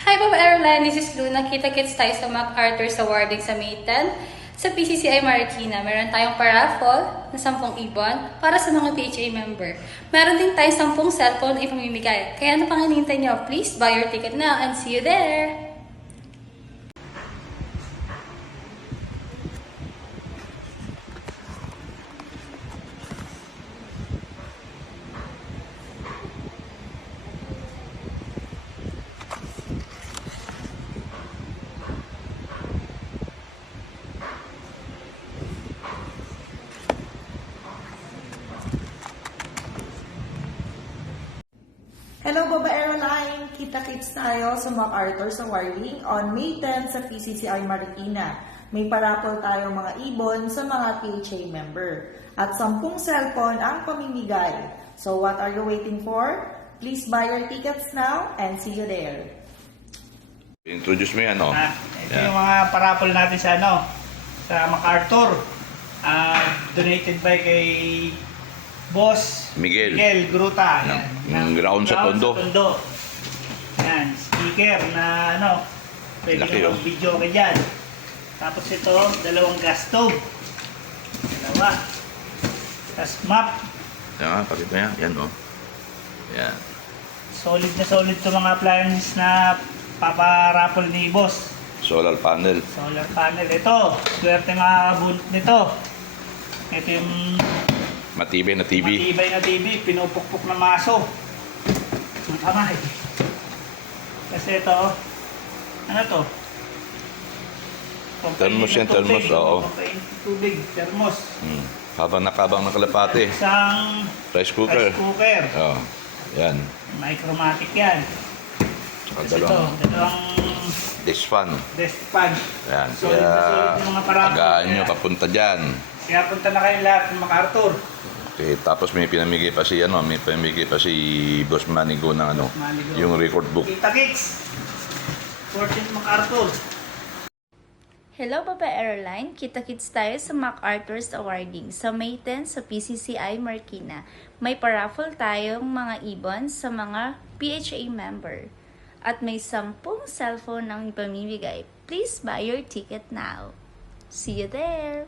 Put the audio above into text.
Hi Bob Airline, this is Luna. Kita-kits tayo sa MacArthur sa awarding sa May 10. Sa PCCI Marikina, meron tayong paraffle na 10 ibon para sa mga PHA member. Meron din tayong 10 cellphone na ipamimigay. Kaya ano pang hinihintay nyo? Please buy your ticket now and see you there! Hello Boba Airline! Kita-kits tayo sa MacArthur sa Warling on May 10 sa PCCI Marikina. May parapol tayong mga ibon sa mga PHA member. At 10 cellphone ang pamimigay. So what are you waiting for? Please buy your tickets now and see you there. Introduce mo yan, no? Ito yung mga parapol natin sa sa MacArthur. Donated by kay Boss Miguel Gruta. Ng ground sa Tondo. Yan, speaker na pwede Laki, ka mag-video ka dyan. Tapos ito, 2 gas stove. 2. Tapos map. Yan, pakita yan. Yan, no? Yan. Solid na solid to mga appliances na paparapol ni Boss. Solar panel. Solar panel. Ito, swerte makakabunot nito. Ito yung Matibay na TV. matibay na TV, pinupukpok na maso. Ang kamay. Kasi ito, ano to? Thermos yan, thermos, oo. Tubig, thermos. Habang nakalapate. Isang Rice cooker. rice cooker. Oo. Yan. Micromatic yan. Saka Tapos ito, dalawang dish fan. desk fan. Yan. Solid Kaya na solid yung mga parapol. agaan nyo papunta dyan. Kaya punta na kayo lahat ng MacArthur. Okay, tapos may pinamigay pa si Boss Manigo ng Manigo. yung record book. Kita-kits. 14 MacArthur. Hello Baba Airline, kita-kits tayo sa MacArthur's Awarding sa May 10 sa PCCI Marikina. May paraffle tayong mga ibon sa mga PHA member. At may 10 cellphone ang ipamimigay. Please buy your ticket now. See you there!